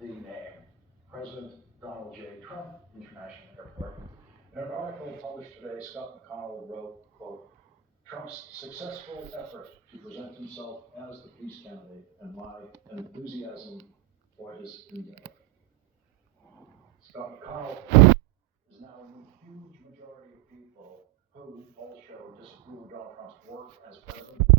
the name President Donald J. Trump International Airport. In an article published today, Scott McConnell wrote, quote, Trump's successful effort to present himself as the peace candidate and my enthusiasm for his endeavor. Scott McConnell is now in the huge majority of people who, polls show, disapprove of Donald Trump's work as president